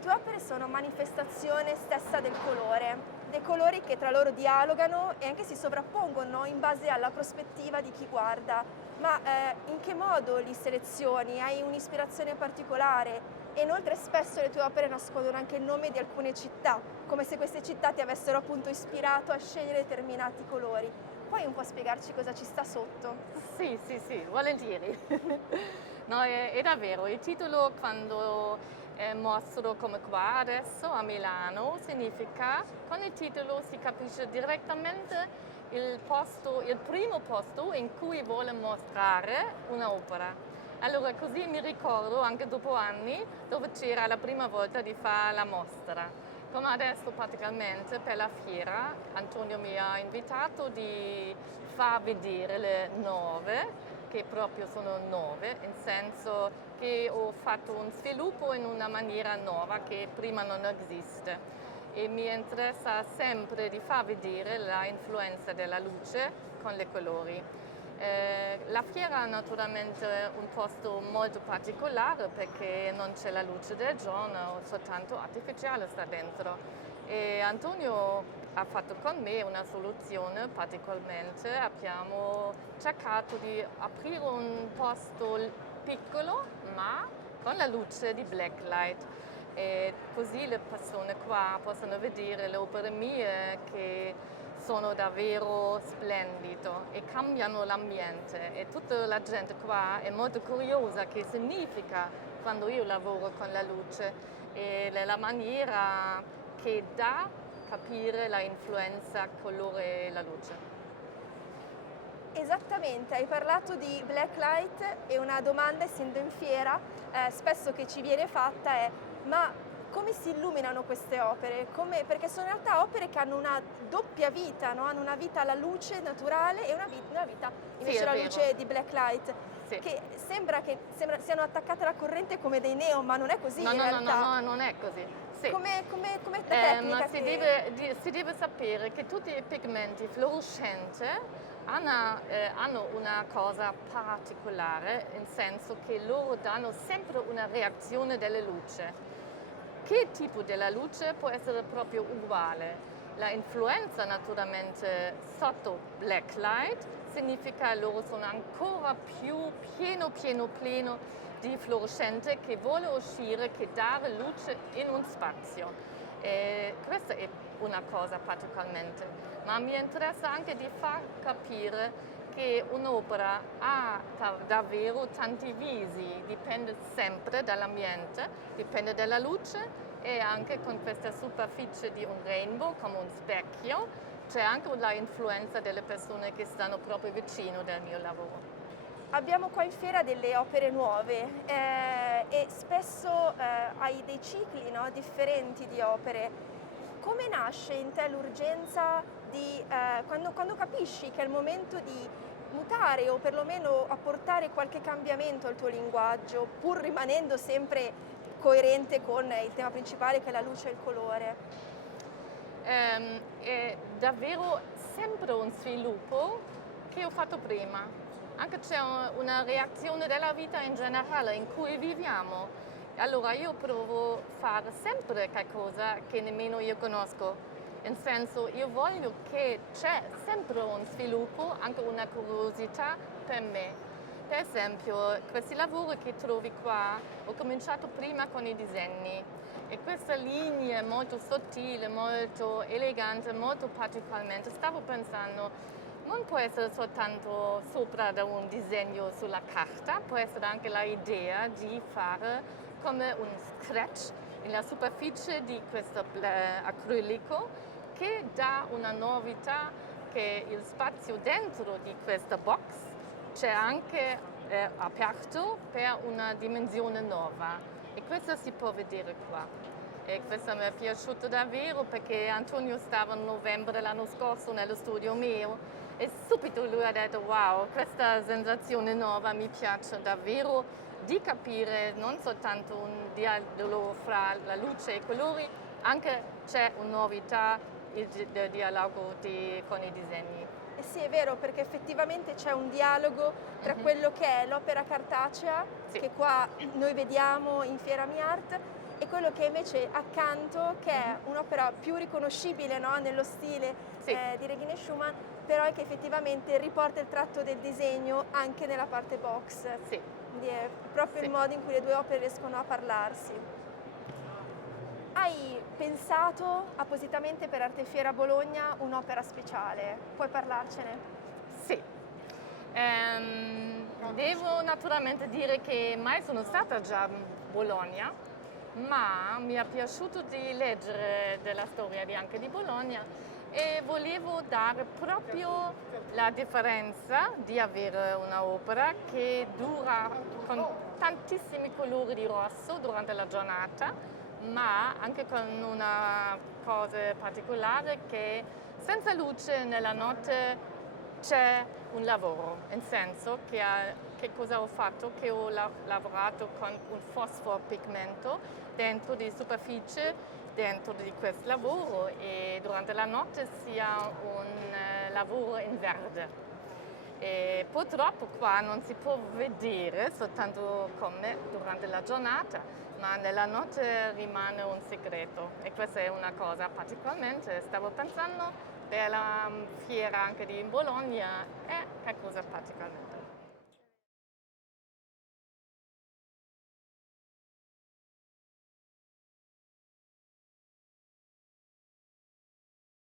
tue opere sono manifestazione stessa del colore, dei colori che tra loro dialogano e anche si sovrappongono in base alla prospettiva di chi guarda. Ma in che modo li selezioni? Hai un'ispirazione particolare? E inoltre spesso le tue opere nascondono anche il nome di alcune città, come se queste città ti avessero appunto ispirato a scegliere determinati colori. Puoi un po' spiegarci cosa ci sta sotto? Sì, sì, sì, volentieri. No, è davvero, il titolo quando mostro come qua adesso a Milano significa, con il titolo si capisce direttamente il primo posto in cui vuole mostrare un'opera. Allora così mi ricordo anche dopo anni dove c'era la prima volta di fare la mostra. Come adesso praticamente per la fiera Antonio mi ha invitato di far vedere le 9, che proprio sono 9, in senso che ho fatto un sviluppo in una maniera nuova che prima non esiste. E mi interessa sempre di far vedere la influenza della luce con i colori. La fiera è naturalmente un posto molto particolare perché non c'è la luce del giorno, soltanto artificiale sta dentro. E Antonio ha fatto con me una soluzione particolarmente, abbiamo cercato di aprire un posto piccolo ma con la luce di blacklight. E così le persone qua possono vedere le opere mie che sono davvero splendide e cambiano l'ambiente e tutta la gente qua è molto curiosa che significa quando io lavoro con la luce e la maniera che dà capire la influenza colore e la luce. Esattamente, hai parlato di blacklight e una domanda, essendo in fiera, spesso che ci viene fatta è: ma come si illuminano queste opere? Perché sono in realtà opere che hanno una doppia vita, no? Hanno una vita alla luce naturale e una vita Sì, invece è alla vero. luce di blacklight, Sì. che sembra siano attaccate alla corrente come dei neon, ma non è così No, in no, no, no, realtà. no, non è così. Sì. Come Ma tecnica si deve sapere che tutti i pigmenti fluorescenti hanno una cosa particolare, nel senso che loro danno sempre una reazione della luce. Che tipo della luce può essere proprio uguale? La influenza naturalmente sotto blacklight significa che loro sono ancora più pieno di fluorescente che vuole uscire, che dare luce in un spazio. E questa è una cosa particolarmente, ma mi interessa anche di far capire che un'opera ha davvero tanti visi, dipende sempre dall'ambiente, dipende dalla luce e anche con questa superficie di un rainbow come un specchio c'è anche la influenza delle persone che stanno proprio vicino del mio lavoro. abbiamo qua in fiera delle opere nuove e spesso hai dei cicli, no, differenti di opere. Come nasce in te l'urgenza di, quando capisci che è il momento di mutare o perlomeno apportare qualche cambiamento al tuo linguaggio, pur rimanendo sempre coerente con il tema principale che è la luce e il colore? È davvero sempre un sviluppo che ho fatto prima. Anche c'è una reazione della vita in generale in cui viviamo. Allora io provo a fare sempre qualcosa che nemmeno io conosco. In senso, io voglio che c'è sempre un sviluppo, anche una curiosità per me. Per esempio, questi lavori che trovi qua, ho cominciato prima con i disegni e questa linea molto sottile, molto elegante, molto particolarmente, stavo pensando, non può essere soltanto sopra da un disegno sulla carta, può essere anche l'idea di fare come un scratch nella superficie di questo acrilico che dà una novità che il spazio dentro di questa box c'è anche aperto per una dimensione nuova e questo si può vedere qua. E questo mi è piaciuto davvero perché Antonio stava a novembre l'anno scorso nello studio mio e subito lui ha detto wow, questa sensazione nuova mi piace davvero di capire non soltanto un dialogo fra la luce e i colori, anche c'è una novità, il dialogo con i disegni. Eh sì, è vero, perché effettivamente c'è un dialogo tra quello che è l'opera cartacea, Sì. che qua noi vediamo in Fiera Mi Art, e quello che è invece accanto, che è un'opera più riconoscibile, no, nello stile Sì. di Regine Schumann, però è che effettivamente riporta il tratto del disegno anche nella parte box. Sì. Quindi è proprio Sì. il modo in cui le due opere riescono a parlarsi. Hai pensato appositamente per Artefiera Bologna un'opera speciale? Puoi parlarcene? Sì. Devo naturalmente dire che mai sono stata già a Bologna, ma mi è piaciuto di leggere della storia anche di Bologna e volevo dare proprio la differenza di avere un'opera che dura con tantissimi colori di rosso durante la giornata, ma anche con una cosa particolare che senza luce nella notte c'è un lavoro, nel senso che cosa ho fatto? Che ho lavorato con un fosfopigmento dentro di superficie, dentro di questo lavoro e durante la notte sia un lavoro in verde. E purtroppo qua non si può vedere soltanto come durante la giornata, ma nella notte rimane un segreto e questa è una cosa particolarmente, stavo pensando per la fiera anche di Bologna, è qualcosa particolare.